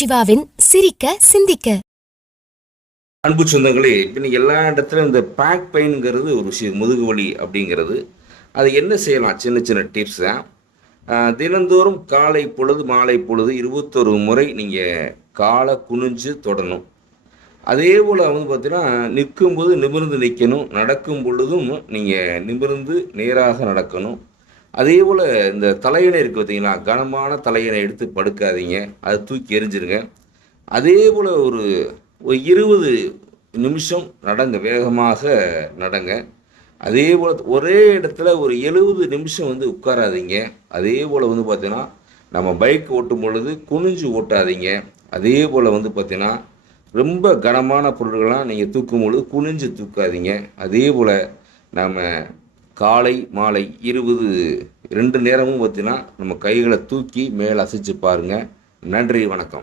சிவாவின் சிரிக்க சிந்திக்க. அன்பு சொந்தங்களே, இப்போ நீங்கள் எல்லா இடத்துலையும் இந்த பேக் பெயின்ங்கிறது ஒரு விஷயம், முதுகு வலி அப்படிங்கிறது. அது என்ன செய்யலாம்? சின்ன சின்ன டிப்ஸ் தான். தினந்தோறும் காலை பொழுது மாலை பொழுது 21 முறை நீங்கள் காலை குனிஞ்சு தொடணும். அதே போல் வந்து பார்த்தீங்கன்னா, நிற்கும்போது நிமிர்ந்து நிற்கணும், நடக்கும் பொழுதும் நீங்கள் நிமிர்ந்து நேராக நடக்கணும். அதே போல் இந்த தலையணை இருக்குது பார்த்தீங்களா, கனமான தலையணை எடுத்து படுக்காதீங்க, அதை தூக்கி எறிஞ்சிருங்க. அதே போல் ஒரு ஒரு 20 நிமிஷம் நடங்க, வேகமாக நடங்க. அதே போல் ஒரே இடத்துல ஒரு 70 நிமிஷம் வந்து உட்காராதீங்க. அதே போல் வந்து பார்த்தீங்கன்னா, நம்ம பைக் ஓட்டும் பொழுது குனிஞ்சு ஓட்டாதீங்க. அதே போல் வந்து பார்த்தீங்கன்னா, ரொம்ப கனமான பொருள்கள்லாம் நீங்கள் தூக்கும் பொழுது குனிஞ்சு தூக்காதீங்க. அதே போல் நம்ம காலை மாலை 2 நேரமும் பார்த்தீங்கன்னா, நம்ம கைகளை தூக்கி மேலே அசைச்சு பாருங்கள். நன்றி, வணக்கம்.